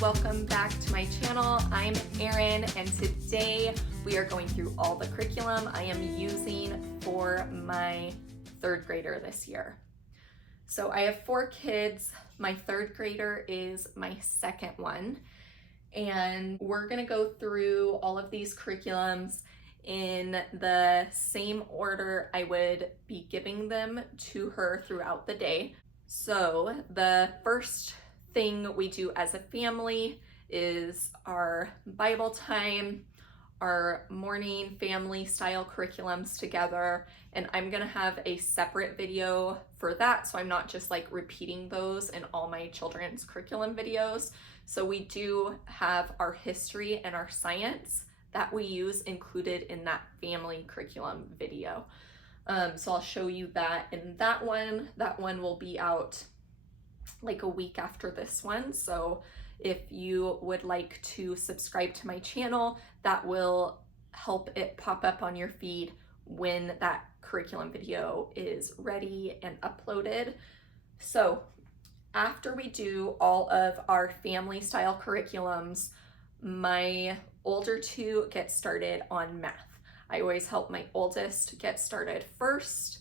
Welcome back to my channel. I'm Erin, and today we are going through all the curriculum I am using for my third grader this year. So I have 4 kids. My third grader is my second one, and we're gonna go through all of these curriculums in the same order I would be giving them to her throughout the day. So the first thing we do as a family is our Bible time, our morning family style curriculums together, and I'm gonna have a separate video for that, so I'm not just like repeating those in all my children's curriculum videos. So we do have our history and our science that we use included in that family curriculum video. So I'll show you that in that one. That one will be out like a week after this one. So if you would like to subscribe to my channel, that will help it pop up on your feed when that curriculum video is ready and uploaded. So after we do all of our family style curriculums, my older 2 get started on math. I always help my oldest get started first,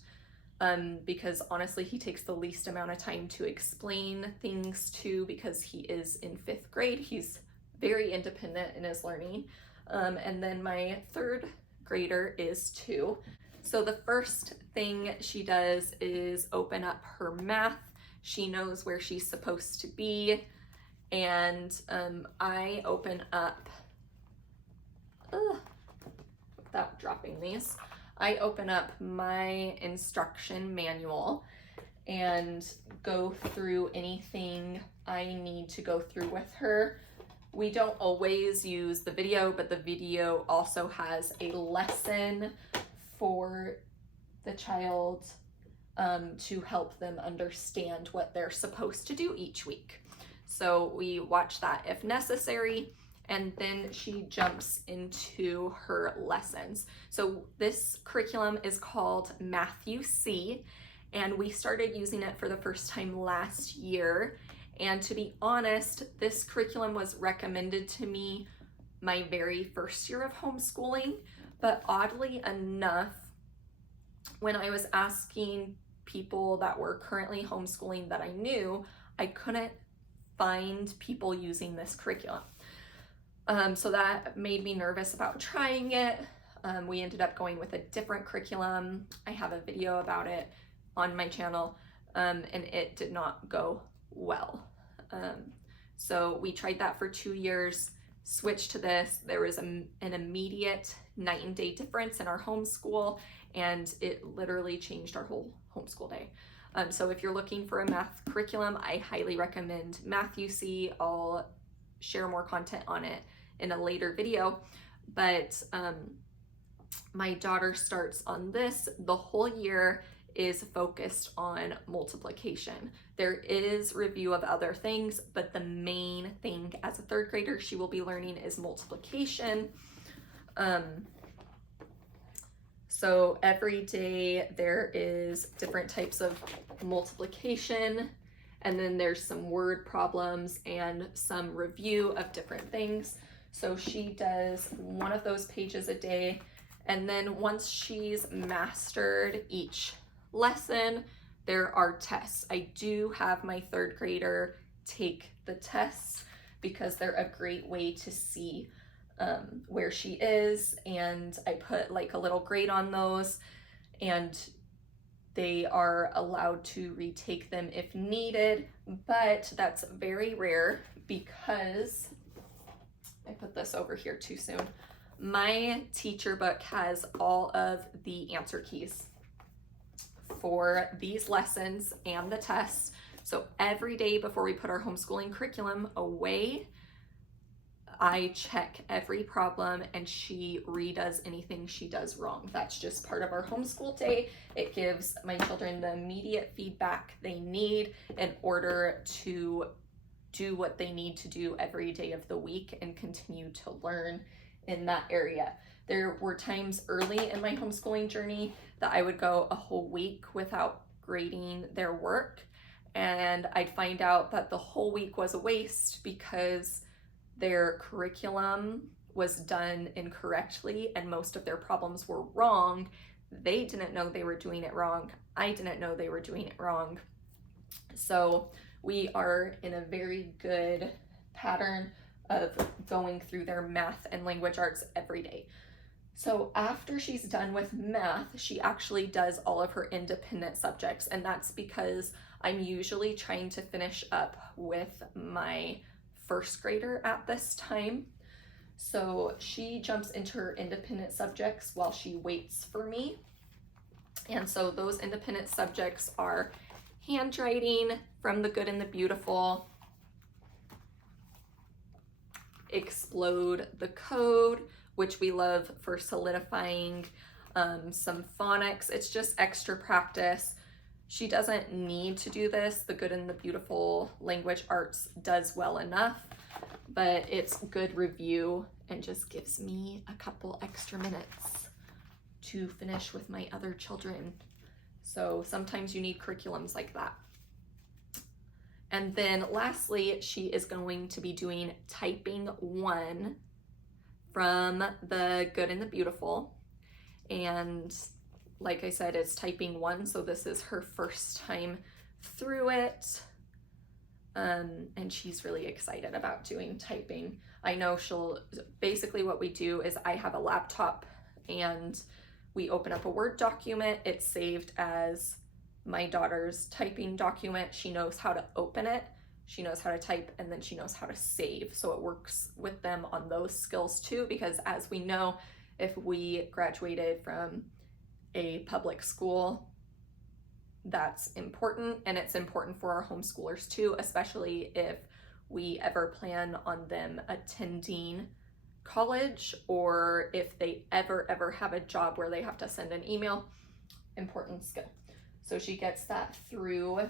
because honestly he takes the least amount of time to explain things to, because he is in 5th grade. He's very independent in his learning. And then my third grader is 2. So the first thing she does is open up her math. She knows where she's supposed to be, and I open up, without dropping these, I open up my instruction manual and go through anything I need to go through with her. We don't always use the video, but the video also has a lesson for the child to help them understand what they're supposed to do each week. So we watch that if necessary, and then she jumps into her lessons. So this curriculum is called Matthew C, and we started using it for the first time last year. And to be honest, this curriculum was recommended to me my very first year of homeschooling, but oddly enough, when I was asking people that were currently homeschooling that I knew, I couldn't find people using this curriculum. So that made me nervous about trying it. We ended up going with a different curriculum. I have a video about it on my channel, and it did not go well. So we tried that for 2 years, switched to this. There was an immediate night and day difference in our homeschool, and it literally changed our whole homeschool day. So if you're looking for a math curriculum, I highly recommend Matthew C. I'll share more content on it in a later video, but my daughter starts on this. The whole year is focused on multiplication. There is review of other things, but the main thing as a third grader she will be learning is multiplication. So every day there is different types of multiplication, and then there's some word problems and some review of different things. So she does one of those pages a day, and then once she's mastered each lesson, there are tests. I do have my third grader take the tests because they're a great way to see where she is, and I put like a little grade on those, and they are allowed to retake them if needed, but that's very rare because I put this over here too soon. My teacher book has all of the answer keys for these lessons and the tests. So every day before we put our homeschooling curriculum away, I check every problem and she redoes anything she does wrong. That's just part of our homeschool day. It gives my children the immediate feedback they need in order to do what they need to do every day of the week and continue to learn in that area. There were times early in my homeschooling journey that I would go a whole week without grading their work, and I'd find out that the whole week was a waste because their curriculum was done incorrectly and most of their problems were wrong. They didn't know they were doing it wrong. I didn't know they were doing it wrong. So we are in a very good pattern of going through their math and language arts every day. So after she's done with math, she actually does all of her independent subjects, and that's because I'm usually trying to finish up with my first grader at this time. So she jumps into her independent subjects while she waits for me. And so those independent subjects are handwriting, From the Good and the Beautiful, Explode the Code, which we love for solidifying, some phonics. It's just extra practice. She doesn't need to do this. The Good and the Beautiful language arts does well enough, but it's good review and just gives me a couple extra minutes to finish with my other children. So sometimes you need curriculums like that. And then lastly, she is going to be doing typing 1 from the Good and the Beautiful. And like I said, it's typing 1, so this is her first time through it. And she's really excited about doing typing. I know basically what we do is I have a laptop and we open up a Word document. It's saved as my daughter's typing document. She knows how to open it, she knows how to type, and then she knows how to save. So it works with them on those skills too, because as we know, if we graduated from a public school, that's important, and it's important for our homeschoolers too, especially if we ever plan on them attending college or if they ever have a job where they have to send an email. Important skill. So she gets that through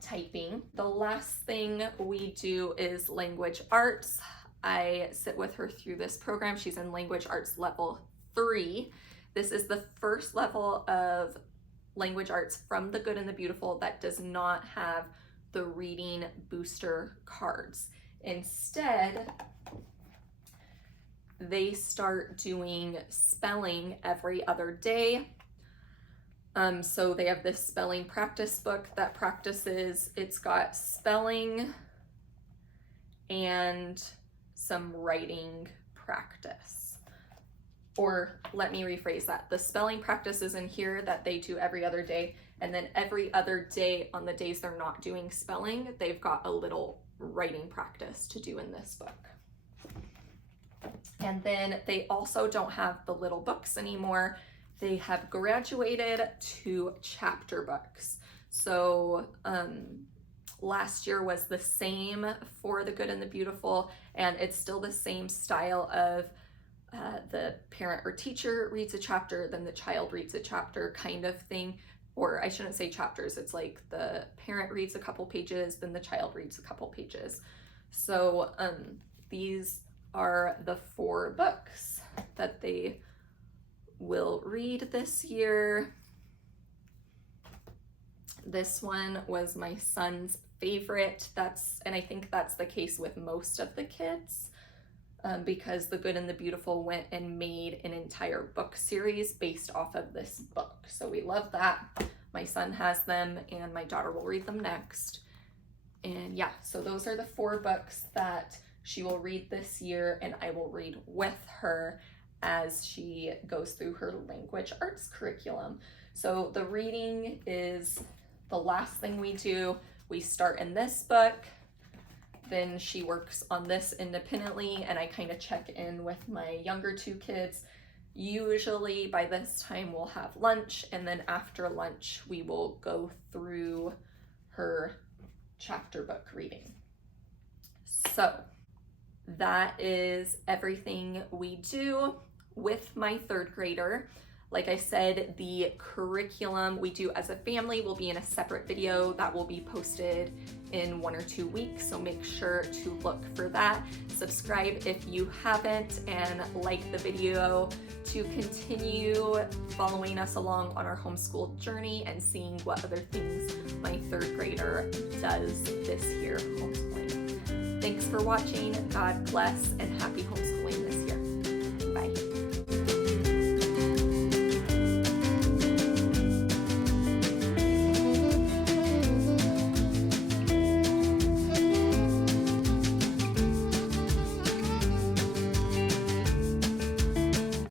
typing. The last thing we do is language arts. I sit with her through this program. She's in language arts level 3. This is the first level of language arts from the Good and the Beautiful that does not have the reading booster cards. Instead, they start doing spelling every other day. So they have this spelling practice book that practices, it's got spelling and some writing practice. Or let me rephrase that. The spelling practice is in here that they do every other day, and then every other day on the days they're not doing spelling, they've got a little writing practice to do in this book. And then they also don't have the little books anymore. They have graduated to chapter books. So last year was the same for the Good and the Beautiful, and it's still the same style of the parent or teacher reads a chapter, then the child reads a chapter kind of thing. Or I shouldn't say chapters, it's like the parent reads a couple pages, then the child reads a couple pages. So these are the 4 books that they will read this year. This one was my son's favorite. And I think that's the case with most of the kids. Because the Good and the Beautiful went and made an entire book series based off of this book. So we love that. My son has them and my daughter will read them next. And yeah, so those are the 4 books that she will read this year, and I will read with her as she goes through her language arts curriculum. So the reading is the last thing we do. We start in this book. Then she works on this independently, and I kind of check in with my younger 2 kids. Usually by this time we'll have lunch, and then after lunch we will go through her chapter book reading. So that is everything we do with my 3rd grader. Like I said, the curriculum we do as a family will be in a separate video that will be posted in 1 or 2 weeks, so make sure to look for that. Subscribe if you haven't, and like the video to continue following us along on our homeschool journey and seeing what other things my 3rd grader does this year homeschooling. Thanks for watching. God bless, and happy homeschooling this year. Bye.